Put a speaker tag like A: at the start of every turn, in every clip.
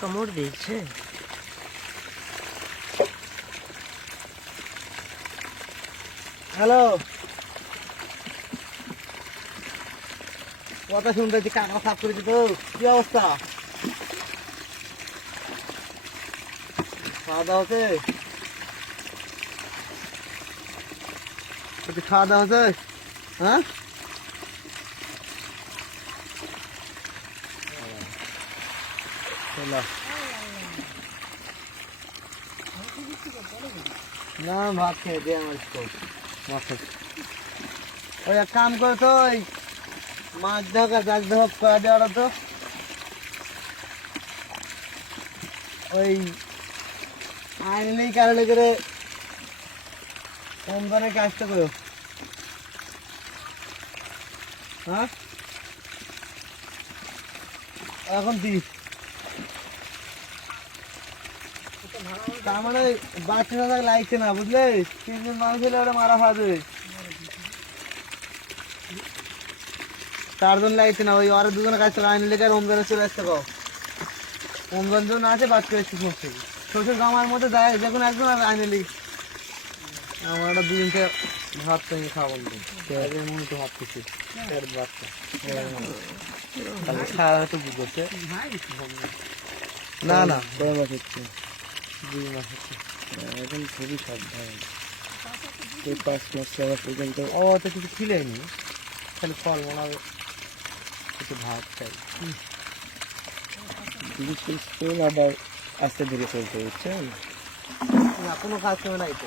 A: কামড় দিয়েছে
B: হ্যালো কথা শুনতে পাচ্ছি কাকা সাফ করেছি তো কি অবস্থা খাওয়া দাওয়া হচ্ছে বলছি, খাওয়া দাওয়া হচ্ছে? হ্যাঁ? না খেয়ে। ওই এক কাম করো তো ওই মাছ তো। ওই কারণে করে কাজটা করো। হ্যাঁ? এখন তার মানে বাচ্চা লাগছে না, বুঝলে? তিনজন মানুষ হলে ওটা মারা চারজন লাগছে না, ওই আর দুজনের কাছে আইন লেগে রমজানে চলে আসতে কো রমজান জন আছে, বাচ্চা শ্বশুর গামার মধ্যে যায় যে একজন আইনে লিগ আমার একটা ভাত তো খাওয়া পেঁয়াজের তো তাহলে খাওয়া হয়তো বুঝছে না না।
A: কয় মাস হচ্ছে?
B: দুই মাস হচ্ছে।
A: এখন খুবই সাবধান। এই পাঁচ মাস মাস পর্যন্ত
B: ও তো কিছু খিলেনি। খালি ফল বানাবে কিছু ভাত
A: স্কুল আবার আস্তে ধীরে চলতে বুঝছেন?
B: না কোনো কাজ করে নাই তো।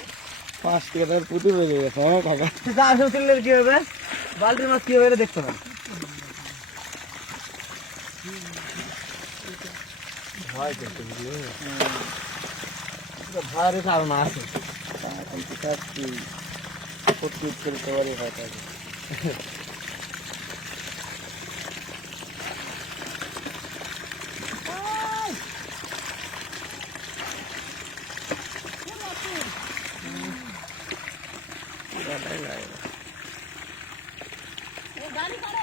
A: পাঁচ টাকার পুতুল হয়ে হ্যাঁ বাবা।
B: কি হবে? বালতির মাছ কি হবে এটা দেখতে না ভয় করতে বুঝলি? ভয়ের কারণ আছে।
A: কিন্তু তার কি? প্রস্তুত পারি হয়তো Bye-bye.